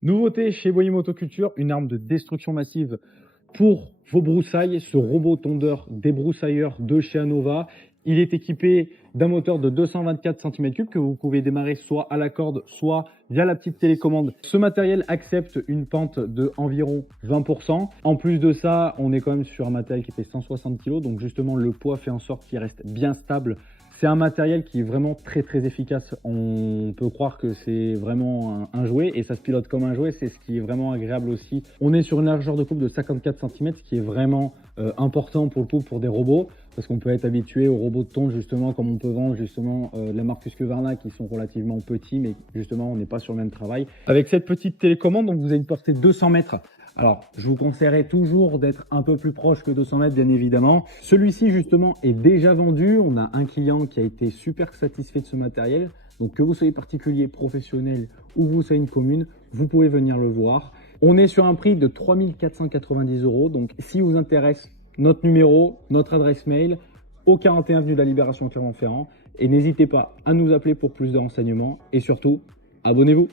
Nouveauté chez Boyi Motoculture, une arme de destruction massive pour vos broussailles. Ce robot tondeur débroussailleur de chez Anova. Il est équipé d'un moteur de 224 cm3 que vous pouvez démarrer soit à la corde, soit via la petite télécommande. Ce matériel accepte une pente de environ 20%. En plus de ça, on est quand même sur un matériel qui fait 160 kg, donc justement le poids fait en sorte qu'il reste bien stable. C'est un matériel qui est vraiment très efficace. On peut croire que c'est vraiment un jouet et ça se pilote comme un jouet. C'est ce qui est vraiment agréable aussi. On est sur une largeur de coupe de 54 cm, ce qui est vraiment important pour le coup pour des robots. Parce qu'on peut être habitué aux robots de tonte justement, comme on peut vendre justement la marque Husqvarna qui sont relativement petits, mais justement on n'est pas sur le même travail. Avec cette petite télécommande, donc vous avez une portée de 200 mètres. Alors, je vous conseillerais toujours d'être un peu plus proche que 200 mètres, bien évidemment. Celui-ci, justement, est déjà vendu. On a un client qui a été super satisfait de ce matériel. Donc, que vous soyez particulier, professionnel ou vous soyez une commune, vous pouvez venir le voir. On est sur un prix de 3 490 €. Donc, si vous intéresse, notre numéro, notre adresse mail, au 41 avenue de la Libération Clermont-Ferrand. Et n'hésitez pas à nous appeler pour plus de renseignements. Et surtout, abonnez-vous.